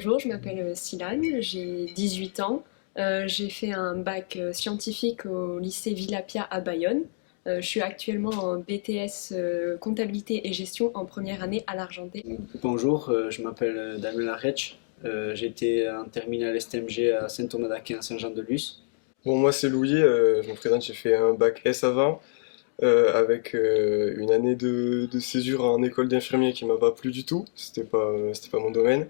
Bonjour, je m'appelle Silane, j'ai 18 ans. J'ai fait un bac scientifique au lycée Villapia à Bayonne. Je suis actuellement en BTS comptabilité et gestion en première année à l'Argenté. Bonjour, je m'appelle Damien Larretch. J'étais en terminale STMG à Saint-Thomas-d'Aquin à Saint-Jean-de-Luz. Bon, moi c'est Louis, je me présente, j'ai fait un bac S avant avec une année de césure en école d'infirmier qui m'a pas plu du tout, c'était pas mon domaine.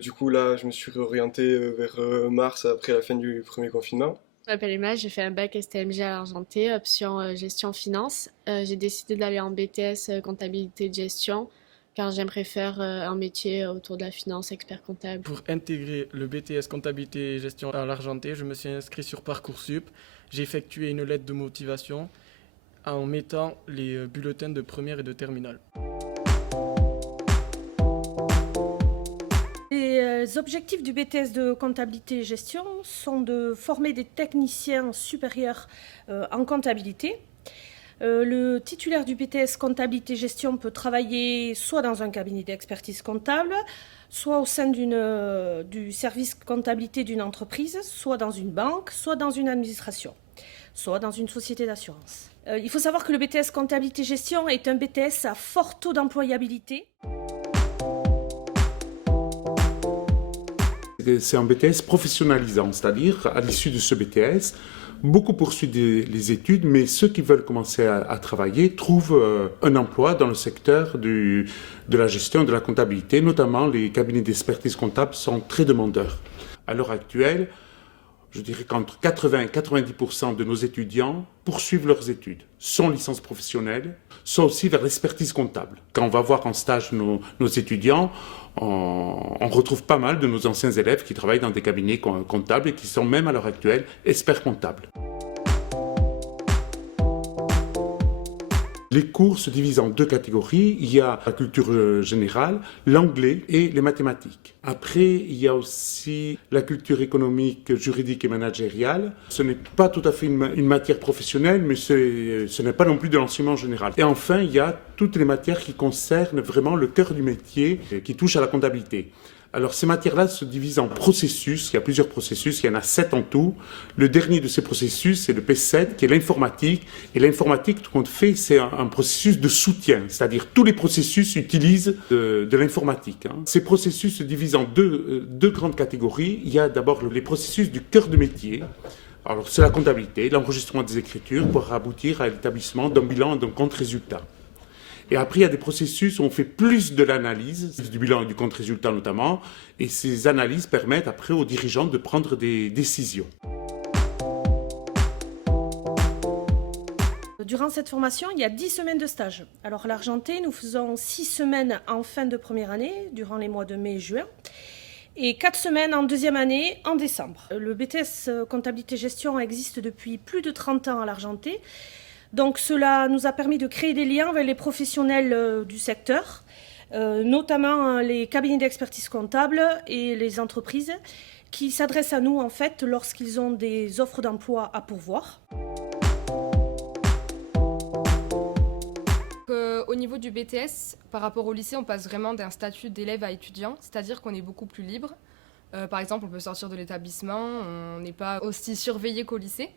Du coup là je me suis réorienté vers mars après la fin du premier confinement. Je m'appelle Emma, j'ai fait un bac STMG à l'Argenté, option gestion finance. J'ai décidé d'aller en BTS comptabilité de gestion car j'aimerais faire un métier autour de la finance, expert comptable. Pour intégrer le BTS comptabilité et gestion à l'Argenté, je me suis inscrit sur Parcoursup. J'ai effectué une lettre de motivation en mettant les bulletins de première et de terminale. Les objectifs du BTS de comptabilité et gestion sont de former des techniciens supérieurs en comptabilité. Le titulaire du BTS comptabilité et gestion peut travailler soit dans un cabinet d'expertise comptable, soit au sein du service comptabilité d'une entreprise, soit dans une banque, soit dans une administration, soit dans une société d'assurance. Il faut savoir que le BTS comptabilité et gestion est un BTS à fort taux d'employabilité. C'est un BTS professionnalisant, c'est-à-dire à l'issue de ce BTS, beaucoup poursuivent les études, mais ceux qui veulent commencer à travailler trouvent un emploi dans le secteur de la gestion et de la comptabilité, notamment les cabinets d'expertise comptable sont très demandeurs. À l'heure actuelle, je dirais qu'entre 80 et 90% de nos étudiants poursuivent leurs études, sont licence professionnelle, sont aussi vers l'expertise comptable. Quand on va voir en stage nos étudiants, on retrouve pas mal de nos anciens élèves qui travaillent dans des cabinets comptables et qui sont même à l'heure actuelle experts comptables. Les cours se divisent en deux catégories. Il y a la culture générale, l'anglais et les mathématiques. Après, il y a aussi la culture économique, juridique et managériale. Ce n'est pas tout à fait une matière professionnelle, mais ce n'est pas non plus de l'enseignement général. Et enfin, il y a toutes les matières qui concernent vraiment le cœur du métier, qui touchent à la comptabilité. Alors ces matières-là se divisent en processus, il y a plusieurs processus, il y en a 7 en tout. Le dernier de ces processus, c'est le P7, qui est l'informatique. Et l'informatique, tout compte fait, c'est un processus de soutien, c'est-à-dire tous les processus utilisent de l'informatique. Ces processus se divisent en deux grandes catégories. Il y a d'abord les processus du cœur de métier. Alors c'est la comptabilité, l'enregistrement des écritures pour aboutir à l'établissement d'un bilan et d'un compte résultat. Et après, il y a des processus où on fait plus de l'analyse, du bilan et du compte résultat notamment, et ces analyses permettent après aux dirigeants de prendre des décisions. Durant cette formation, il y a 10 semaines de stage. Alors à l'Argenté, nous faisons 6 semaines en fin de première année, durant les mois de mai et juin, et 4 semaines en deuxième année, en décembre. Le BTS comptabilité gestion existe depuis plus de 30 ans à l'Argenté. Donc cela nous a permis de créer des liens avec les professionnels du secteur, notamment les cabinets d'expertise comptable et les entreprises qui s'adressent à nous en fait lorsqu'ils ont des offres d'emploi à pourvoir. Au niveau du BTS, par rapport au lycée, on passe vraiment d'un statut d'élève à étudiant, c'est-à-dire qu'on est beaucoup plus libre. Par exemple, on peut sortir de l'établissement, on n'est pas aussi surveillé qu'au lycée.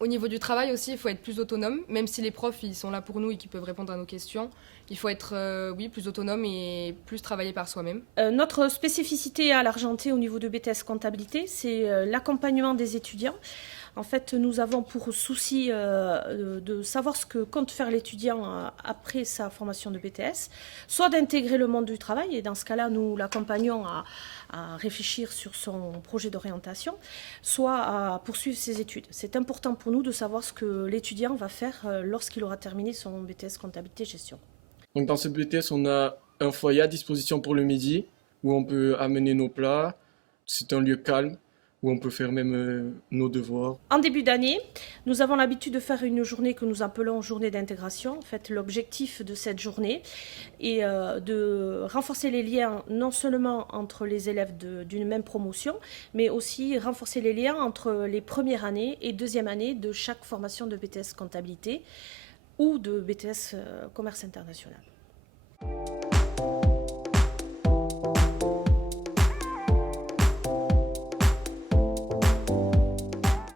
Au niveau du travail aussi, il faut être plus autonome, même si les profs ils sont là pour nous et qu'ils peuvent répondre à nos questions. Il faut être plus autonome et plus travailler par soi-même. Notre spécificité à l'Argenté au niveau de BTS comptabilité, c'est l'accompagnement des étudiants. En fait, nous avons pour souci de savoir ce que compte faire l'étudiant après sa formation de BTS, soit d'intégrer le monde du travail, et dans ce cas-là, nous l'accompagnons à réfléchir sur son projet d'orientation, soit à poursuivre ses études. C'est important pour nous de savoir ce que l'étudiant va faire lorsqu'il aura terminé son BTS comptabilité gestion. Donc dans ce BTS, on a un foyer à disposition pour le midi où on peut amener nos plats. C'est un lieu calme où on peut faire même nos devoirs. En début d'année, nous avons l'habitude de faire une journée que nous appelons journée d'intégration. En fait, l'objectif de cette journée est de renforcer les liens non seulement entre les élèves d'une même promotion, mais aussi renforcer les liens entre les premières années et deuxième année de chaque formation de BTS comptabilité ou de BTS commerce international.